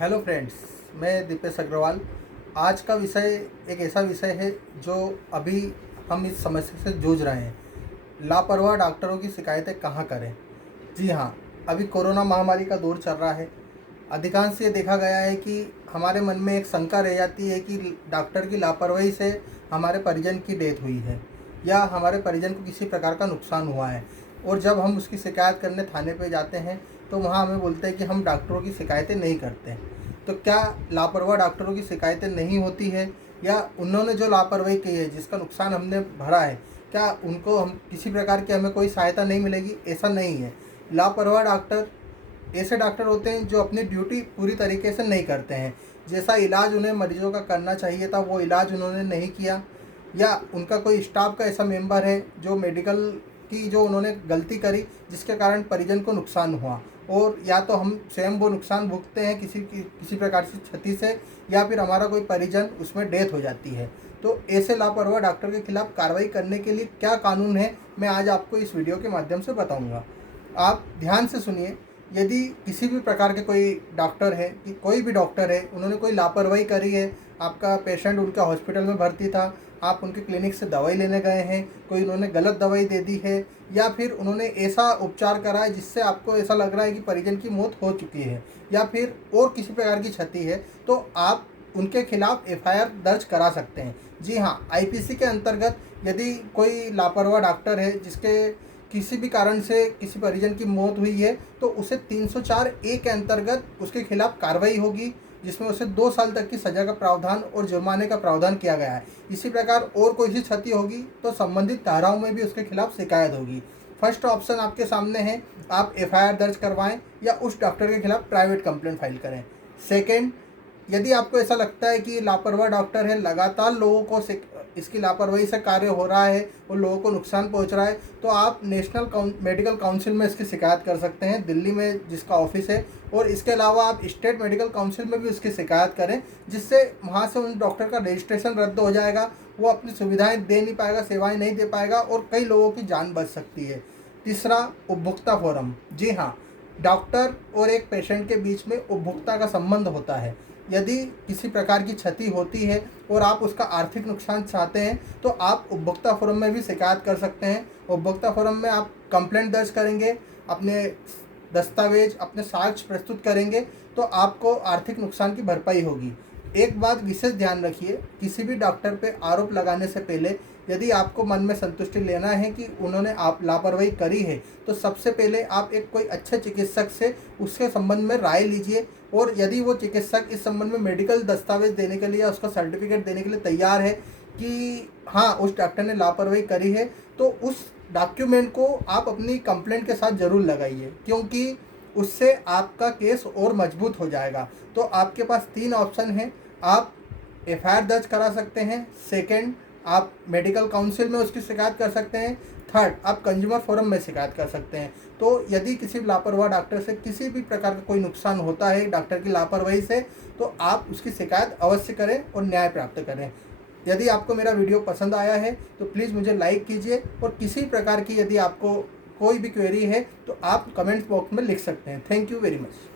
Hello friends, मैं दीपेश अग्रवाल। आज का विषय एक ऐसा विषय है जो अभी हम इस समस्या से जूझ रहे हैं। लापरवाह डॉक्टरों की शिकायतें कहाँ करें। जी हाँ, अभी कोरोना महामारी का दौर चल रहा है। अधिकांश ये देखा गया है कि हमारे मन में एक शंका रह जाती है कि डॉक्टर की लापरवाही से हमारे परिजन की डेथ हुई है या हमारे परिजन को किसी प्रकार का नुकसान हुआ है। और जब हम उसकी शिकायत करने थाने पे जाते हैं तो वहाँ हमें बोलते हैं कि हम डॉक्टरों की शिकायतें नहीं करते। तो क्या लापरवाह डॉक्टरों की शिकायतें नहीं होती है, या उन्होंने जो लापरवाही की है, जिसका नुकसान हमने भरा है, क्या उनको हम किसी प्रकार की हमें कोई सहायता नहीं मिलेगी? ऐसा नहीं है। लापरवाह डॉक्टर ऐसे डॉक्टर होते हैं जो अपनी ड्यूटी पूरी तरीके से नहीं करते हैं। जैसा इलाज उन्हें मरीजों का करना चाहिए था वो इलाज उन्होंने नहीं किया, या उनका कोई स्टाफ का ऐसा मेंबर है जो मेडिकल की जो उन्होंने गलती करी जिसके कारण परिजन को नुकसान हुआ, और या तो हम स्वयं वो नुकसान भुगतते हैं किसी प्रकार से क्षति से, या फिर हमारा कोई परिजन उसमें डेथ हो जाती है। तो ऐसे लापरवाह डॉक्टर के खिलाफ कार्रवाई करने के लिए क्या कानून है, मैं आज आपको इस वीडियो के माध्यम से बताऊंगा। आप ध्यान से सुनिए। यदि किसी भी प्रकार के कोई डॉक्टर है, कि कोई भी डॉक्टर है, उन्होंने कोई लापरवाही करी है, आपका पेशेंट उनका हॉस्पिटल में भर्ती था, आप उनके क्लिनिक से दवाई लेने गए हैं, कोई उन्होंने गलत दवाई दे दी है, या फिर उन्होंने ऐसा उपचार करा है जिससे आपको ऐसा लग रहा है कि परिजन की मौत हो चुकी है, या फिर और किसी प्रकार की क्षति है, तो आप उनके खिलाफ एफआईआर दर्ज करा सकते हैं। जी हाँ, आईपीसी के अंतर्गत यदि कोई लापरवाह डॉक्टर है जिसके किसी भी कारण से किसी परिजन की मौत हुई है, तो उसे 304 ए के अंतर्गत उसके खिलाफ कार्रवाई होगी, जिसमें उसे 2 साल तक की सज़ा का प्रावधान और जुर्माने का प्रावधान किया गया है। इसी प्रकार और कोई सी क्षति होगी तो संबंधित धाराओं में भी उसके खिलाफ शिकायत होगी। फर्स्ट ऑप्शन आपके सामने है, आप एफआईआर दर्ज करवाएं या उस डॉक्टर के खिलाफ प्राइवेट कंप्लेंट फाइल करें। सेकेंड, यदि आपको ऐसा लगता है कि लापरवाह डॉक्टर है, लगातार लोगों को इसकी लापरवाही से कार्य हो रहा है और लोगों को नुकसान पहुंच रहा है, तो आप नेशनल मेडिकल काउंसिल में इसकी शिकायत कर सकते हैं, दिल्ली में जिसका ऑफिस है। और इसके अलावा आप स्टेट मेडिकल काउंसिल में भी उसकी शिकायत करें, जिससे वहाँ से उन डॉक्टर का रजिस्ट्रेशन रद्द हो जाएगा, वो अपनी सुविधाएँ दे नहीं पाएगा, सेवाएँ नहीं दे पाएगा, और कई लोगों की जान बच सकती है। तीसरा, उपभोक्ता फोरम। जी हाँ, डॉक्टर और एक पेशेंट के बीच में उपभोक्ता का संबंध होता है। यदि किसी प्रकार की क्षति होती है और आप उसका आर्थिक नुकसान चाहते हैं, तो आप उपभोक्ता फोरम में भी शिकायत कर सकते हैं। उपभोक्ता फोरम में आप कंप्लेंट दर्ज करेंगे, अपने दस्तावेज, अपने साक्ष्य प्रस्तुत करेंगे, तो आपको आर्थिक नुकसान की भरपाई होगी। एक बात विशेष ध्यान रखिए, किसी भी डॉक्टर पे आरोप लगाने से पहले यदि आपको मन में संतुष्टि लेना है कि उन्होंने आप लापरवाही करी है, तो सबसे पहले आप एक कोई अच्छे चिकित्सक से उसके संबंध में राय लीजिए। और यदि वो चिकित्सक इस संबंध में मेडिकल दस्तावेज देने के लिए या उसका सर्टिफिकेट देने के लिए तैयार है कि हाँ उस डॉक्टर ने लापरवाही करी है, तो उस डॉक्यूमेंट को आप अपनी कंप्लेंट के साथ ज़रूर लगाइए, क्योंकि उससे आपका केस और मजबूत हो जाएगा। तो आपके पास 3 ऑप्शन हैं। आप एफआईआर दर्ज करा सकते हैं। सेकंड, आप मेडिकल काउंसिल में उसकी शिकायत कर सकते हैं। थर्ड, आप कंज्यूमर फोरम में शिकायत कर सकते हैं। तो यदि किसी लापरवाह डॉक्टर से किसी भी प्रकार का कोई नुकसान होता है डॉक्टर की लापरवाही से, तो आप उसकी शिकायत अवश्य करें और न्याय प्राप्त करें। यदि आपको मेरा वीडियो पसंद आया है तो प्लीज़ मुझे लाइक कीजिए, और किसी प्रकार की यदि आपको कोई भी क्वेरी है तो आप कमेंट्स बॉक्स में लिख सकते हैं। Thank you very much.